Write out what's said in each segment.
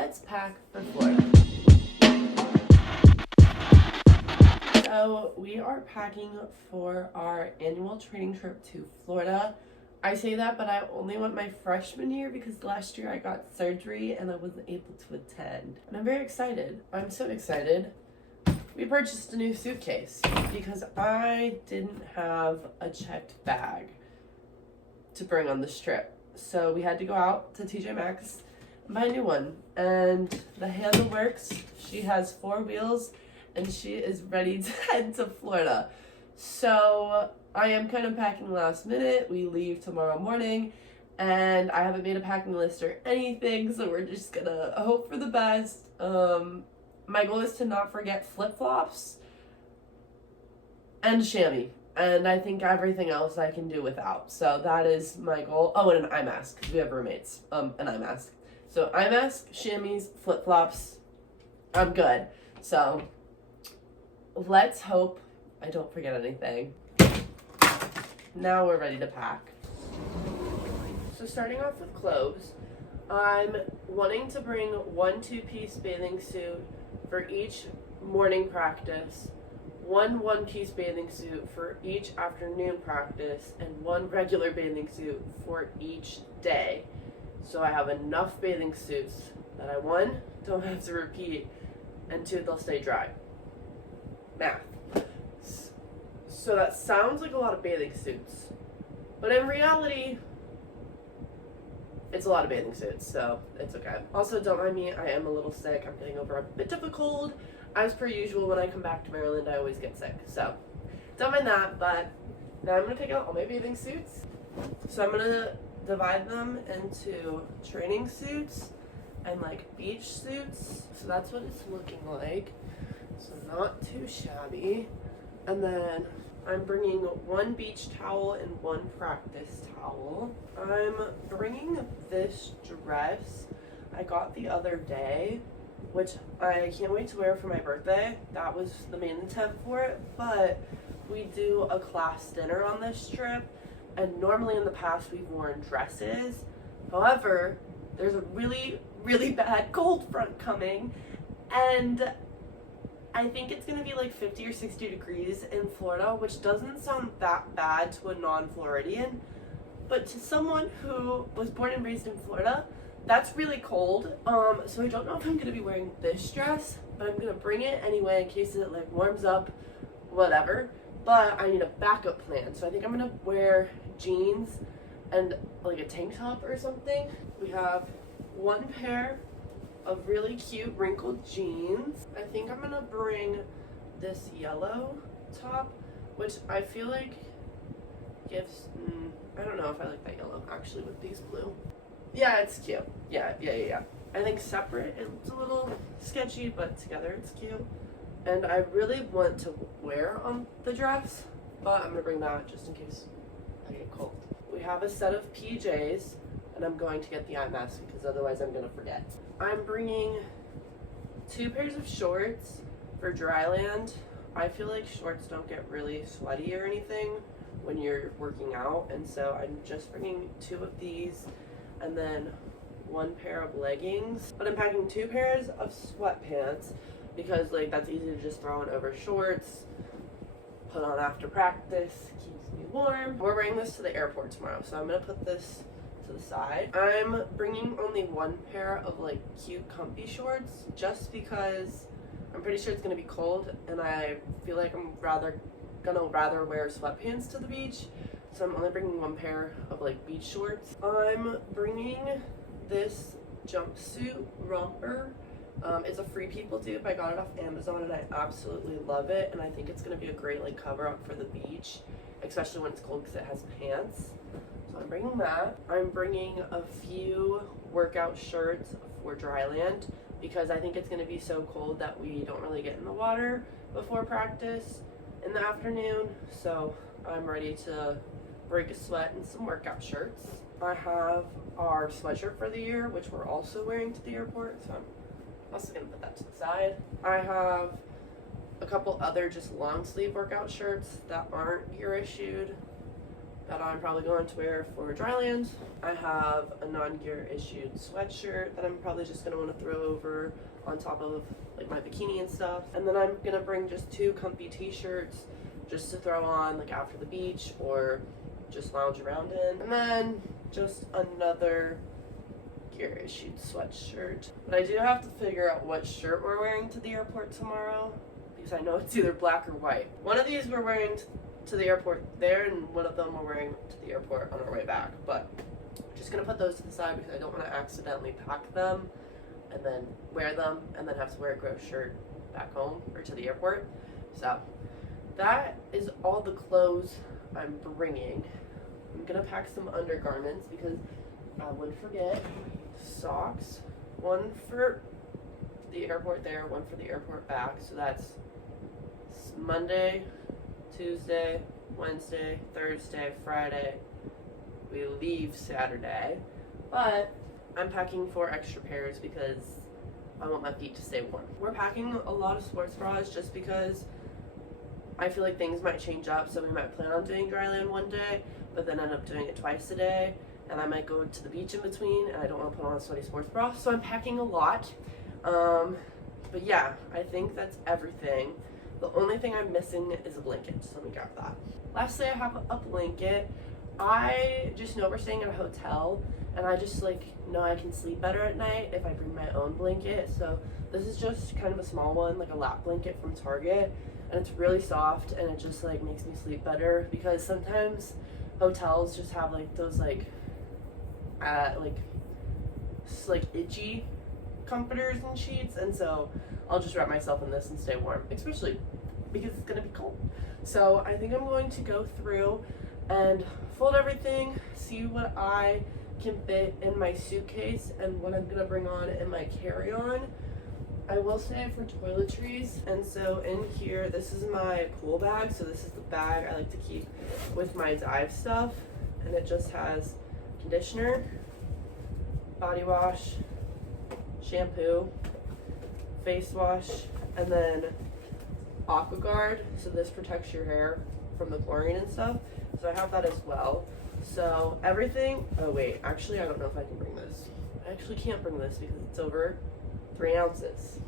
let's pack for Florida. So we are packing for our annual training trip to Florida. I say that, but I only went my freshman year because last year I got surgery and I wasn't able to attend. And I'm very excited. I'm so excited. We purchased a new suitcase because I didn't have a checked bag to bring on this trip. So we had to go out to TJ Maxx and buy a new one. And the handle works. She has 4 wheels and she is ready to head to Florida. So I am kind of packing last minute. We leave tomorrow morning and I haven't made a packing list or anything, so we're just gonna hope for the best. My goal is to not forget flip-flops and chamois, and I think everything else I can do without. So that is my goal. Oh, and an eye mask, because we have roommates. An eye mask. So eye mask, chamois, flip-flops, I'm good. So let's hope I don't forget anything. Now we're ready to pack. So starting off with clothes, I'm wanting to bring 1 2-piece bathing suit for each morning practice, 1 1-piece bathing suit for each afternoon practice, and 1 regular bathing suit for each day. So I have enough bathing suits that I, 1, don't have to repeat, and 2, they'll stay dry. Math. So that sounds like a lot of bathing suits, but in reality, it's a lot of bathing suits, so it's okay. Also, don't mind me, I am a little sick. I'm getting over a bit of a cold. As per usual, when I come back to Maryland, I always get sick, so don't mind that. But now I'm gonna pick out all my bathing suits. So I'm gonna divide them into training suits and like beach suits. So that's what it's looking like. So not too shabby. And then I'm bringing 1 beach towel and 1 practice towel. I'm bringing this dress I got the other day, which I can't wait to wear for my birthday. That was the main intent for it, but we do a class dinner on this trip, and normally in the past we've worn dresses. However, there's a really, really bad cold front coming, and I think it's going to be like 50 or 60 degrees in Florida, which doesn't sound that bad to a non-Floridian, but to someone who was born and raised in Florida, that's really cold. So I don't know if I'm going to be wearing this dress, but I'm going to bring it anyway in case it like warms up, whatever. But I need a backup plan, so I think I'm going to wear jeans and like a tank top or something. We have 1 pair of really cute wrinkled jeans. I think I'm gonna bring this yellow top, which I feel like gives, I don't know if I like that yellow actually with these blue. Yeah, it's cute. Yeah. I think separate it's a little sketchy, but together it's cute. And I really want to wear on the dress, but I'm gonna bring that just in case I get cold. We have a set of PJs, and I'm going to get the eye mask because otherwise I'm gonna forget. I'm bringing 2 pairs of shorts for dry land. I feel like shorts don't get really sweaty or anything when you're working out, and so I'm just bringing 2 of these and then 1 pair of leggings. But I'm packing 2 pairs of sweatpants because like that's easy to just throw on over shorts, put on after practice, keeps me warm. We're wearing this to the airport tomorrow, so I'm gonna put this to the side. I'm bringing only 1 pair of like cute comfy shorts just because I'm pretty sure it's gonna be cold and I feel like I'm gonna rather wear sweatpants to the beach, so I'm only bringing 1 pair of like beach shorts. I'm bringing this jumpsuit romper. It's a Free People dupe. I got it off Amazon and I absolutely love it, and I think it's gonna be a great like cover up for the beach, especially when it's cold because it has pants. So I'm bringing that. I'm bringing a few workout shirts for dry land because I think it's going to be so cold that we don't really get in the water before practice in the afternoon. So I'm ready to break a sweat in some workout shirts. I have our sweatshirt for the year, which we're also wearing to the airport, so I'm also going to put that to the side. I have a couple other just long sleeve workout shirts that aren't year issued, that I'm probably going to wear for dryland. I have a non-gear issued sweatshirt that I'm probably just gonna want to throw over on top of like my bikini and stuff. And then I'm gonna bring just 2 comfy t-shirts just to throw on like after the beach or just lounge around in. And then just another gear issued sweatshirt. But I do have to figure out what shirt we're wearing to the airport tomorrow, because I know it's either black or white. One of these we're wearing to the airport there, and one of them we're wearing to the airport on our way back. But I'm just gonna put those to the side because I don't want to accidentally pack them and then wear them and then have to wear a gross shirt back home or to the airport. So that is all the clothes I'm bringing. I'm gonna pack some undergarments because I would forget. Socks, one for the airport there, one for the airport back. So that's Monday, Tuesday, Wednesday, Thursday, Friday. We leave Saturday, but I'm packing 4 extra pairs because I want my feet to stay warm. We're packing a lot of sports bras just because I feel like things might change up. So we might plan on doing dryland one day, but then end up doing it twice a day. And I might go to the beach in between, and I don't want to put on a sweaty sports bra. So I'm packing a lot. But yeah, I think that's everything. The only thing I'm missing is a blanket, so let me grab that. Lastly, I have a blanket. I just know we're staying at a hotel, and I just like know I can sleep better at night if I bring my own blanket. So this is just kind of a small one, like a lap blanket from Target, and it's really soft, and it just like makes me sleep better, because sometimes hotels just have like those like itchy comforters and sheets, and so I'll just wrap myself in this and stay warm, especially because it's gonna be cold. So I think I'm going to go through and fold everything, see what I can fit in my suitcase and what I'm gonna bring on in my carry-on. I will say for toiletries, and so in here, this is my pool bag. So this is the bag I like to keep with my dive stuff, and it just has conditioner, body wash, shampoo, face wash, and then AquaGuard. So this protects your hair from the chlorine and stuff. So I have that as well. So everything, oh wait, actually I don't know if I can bring this. I actually can't bring this because it's over 3 ounces.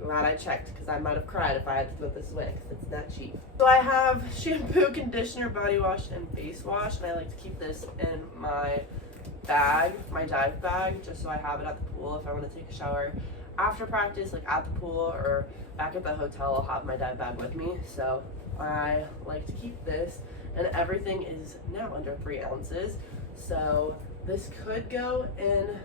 Glad I checked, because I might have cried if I had to throw this away because it's not cheap. So I have shampoo, conditioner, body wash, and face wash, and I like to keep this in my bag, my dive bag, just so I have it at the pool if I want to take a shower after practice, like at the pool or back at the hotel. I'll have my dive bag with me, so I like to keep this, and everything is now under 3 ounces, so this could go in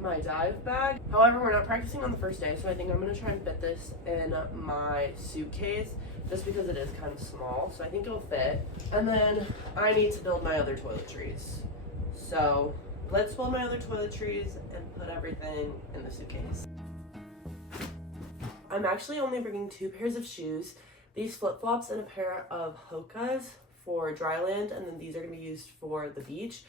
my dive bag. However, we're not practicing on the first day, so I think I'm going to try and fit this in my suitcase just because it is kind of small, so I think it'll fit. And then I need to build my other toiletries, so let's build my other toiletries and put everything in the suitcase. I'm actually only bringing 2 pairs of shoes, these flip-flops and a pair of Hokas for dryland, and then these are going to be used for the beach.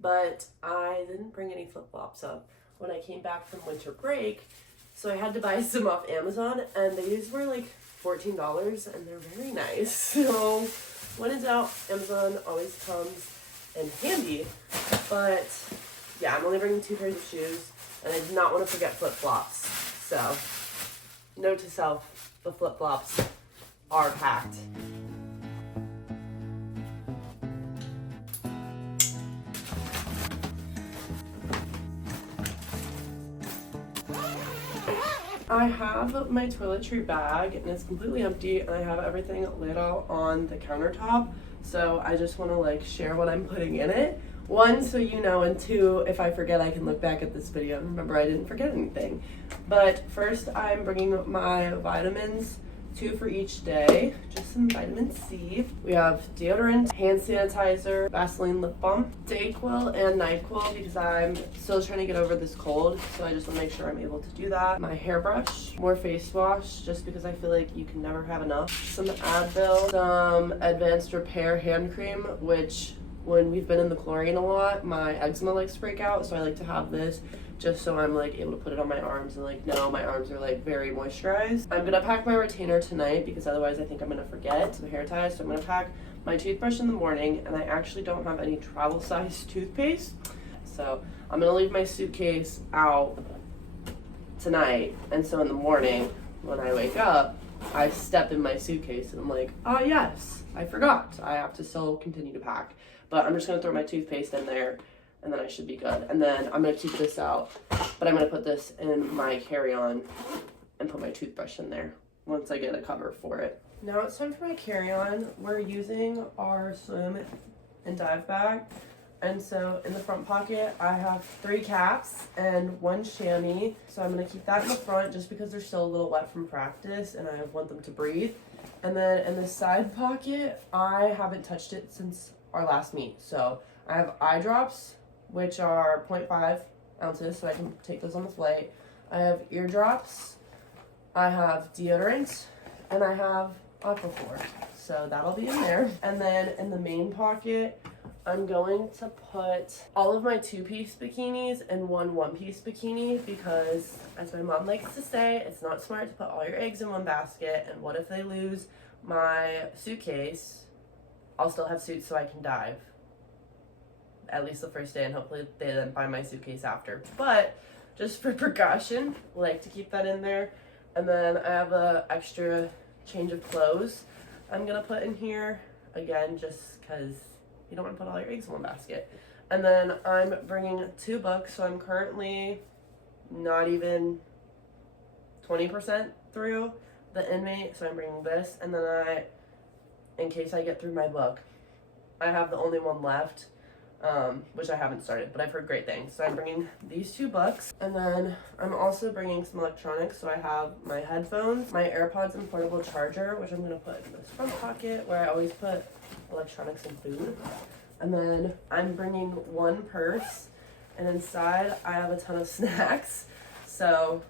But I didn't bring any flip-flops up when I came back from winter break, so I had to buy some off Amazon, and these were like $14, and they're very nice. So when in doubt, Amazon always comes in handy. But yeah, I'm only bringing 2 pairs of shoes, and I did not want to forget flip-flops. So note to self, the flip-flops are packed. I have my toiletry bag, and it's completely empty, and I have everything laid out on the countertop. So I just want to like share what I'm putting in it. 1, so you know, and 2, if I forget, I can look back at this video and remember I didn't forget anything. But first, I'm bringing my vitamins, 2 for each day, just some vitamin C. We have deodorant, hand sanitizer, Vaseline lip balm, Dayquil and NyQuil because I'm still trying to get over this cold, so I just want to make sure I'm able to do that. My hairbrush, more face wash, just because I feel like you can never have enough. Some Advil, some Advanced Repair hand cream, which when we've been in the chlorine a lot, my eczema likes to break out, so I like to have this just so I'm like able to put it on my arms and like know my arms are like very moisturized. I'm gonna pack my retainer tonight because otherwise I think I'm gonna forget some hair ties. So I'm gonna pack my toothbrush in the morning, and I actually don't have any travel size toothpaste. So I'm gonna leave my suitcase out tonight, and so in the morning when I wake up, I step in my suitcase and I'm like, oh yes, I forgot. I have to still continue to pack. But I'm just gonna throw my toothpaste in there and then I should be good. And then I'm gonna keep this out, but I'm gonna put this in my carry-on and put my toothbrush in there once I get a cover for it. Now it's time for my carry-on. We're using our swim and dive bag. And so in the front pocket, I have 3 caps and 1 chamois. So I'm gonna keep that in the front just because they're still a little wet from practice and I want them to breathe. And then in the side pocket, I haven't touched it since our last meet. So I have eye drops, which are 0.5 ounces, so I can take those on the flight. I have ear drops, I have deodorant, and I have Aquaphor. So that'll be in there. And then in the main pocket, I'm going to put all of my 2-piece bikinis and 1 1-piece bikini because, as my mom likes to say, it's not smart to put all your eggs in one basket, and what if they lose my suitcase? I'll still have suits so I can dive. At least the first day, and hopefully they then buy my suitcase after. But just for precaution, I like to keep that in there. And then I have a extra change of clothes I'm gonna put in here, again, just because you don't want to put all your eggs in one basket. And then I'm bringing 2 books, so I'm currently not even 20% through the inmate, so I'm bringing this. And then in case I get through my book, I have the only one left, which I haven't started, but I've heard great things. So I'm bringing these 2 books, and then I'm also bringing some electronics. So I have my headphones, my AirPods and portable charger, which I'm gonna put in this front pocket where I always put electronics and food. And then I'm bringing 1 purse, and inside I have a ton of snacks. So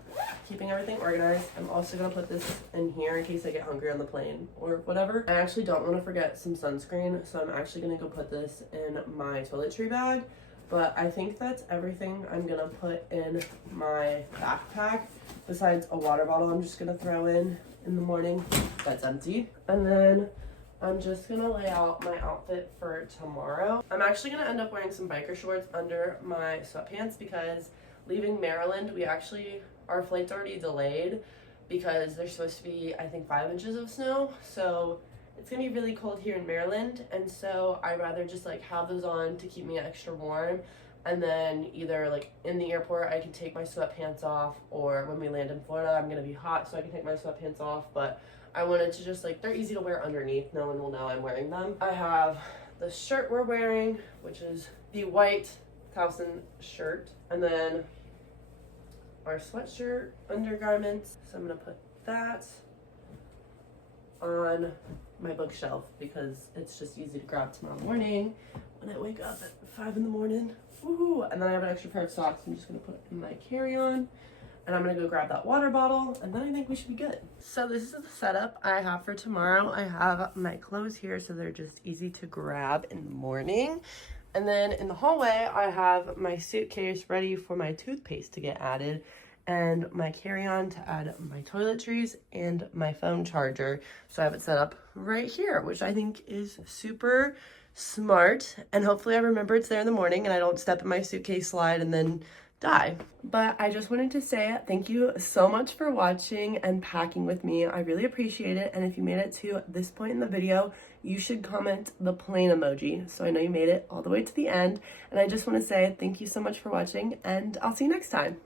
keeping everything organized. I'm also gonna put this in here in case I get hungry on the plane or whatever. I actually don't want to forget some sunscreen, so I'm actually gonna go put this in my toiletry bag. But I think that's everything I'm gonna put in my backpack, besides a water bottle I'm just gonna throw in the morning that's empty. And then I'm just gonna lay out my outfit for tomorrow. I'm actually gonna end up wearing some biker shorts under my sweatpants because leaving Maryland, our flight's already delayed because there's supposed to be, I think, 5 inches of snow. So it's gonna be really cold here in Maryland. And so I'd rather just like have those on to keep me extra warm. And then either like in the airport, I can take my sweatpants off, or when we land in Florida, I'm gonna be hot, so I can take my sweatpants off. But I wanted to just like, they're easy to wear underneath. No one will know I'm wearing them. I have the shirt we're wearing, which is the white Towson shirt. And then our sweatshirt undergarments. So I'm gonna put that on my bookshelf because it's just easy to grab tomorrow morning when I wake up at 5 in the morning. Woohoo! And then I have an extra pair of socks I'm just gonna put in my carry-on. And I'm gonna go grab that water bottle, and then I think we should be good. So this is the setup I have for tomorrow. I have my clothes here, so they're just easy to grab in the morning. And then in the hallway, I have my suitcase ready for my toothpaste to get added, and my carry-on to add my toiletries and my phone charger. So I have it set up right here, which I think is super smart. And hopefully I remember it's there in the morning and I don't step in my suitcase slide and then die. But I just wanted to say thank you so much for watching and packing with me. I really appreciate it. And if you made it to this point in the video, you should comment the plane emoji so I know you made it all the way to the end. And I just want to say thank you so much for watching, and I'll see you next time.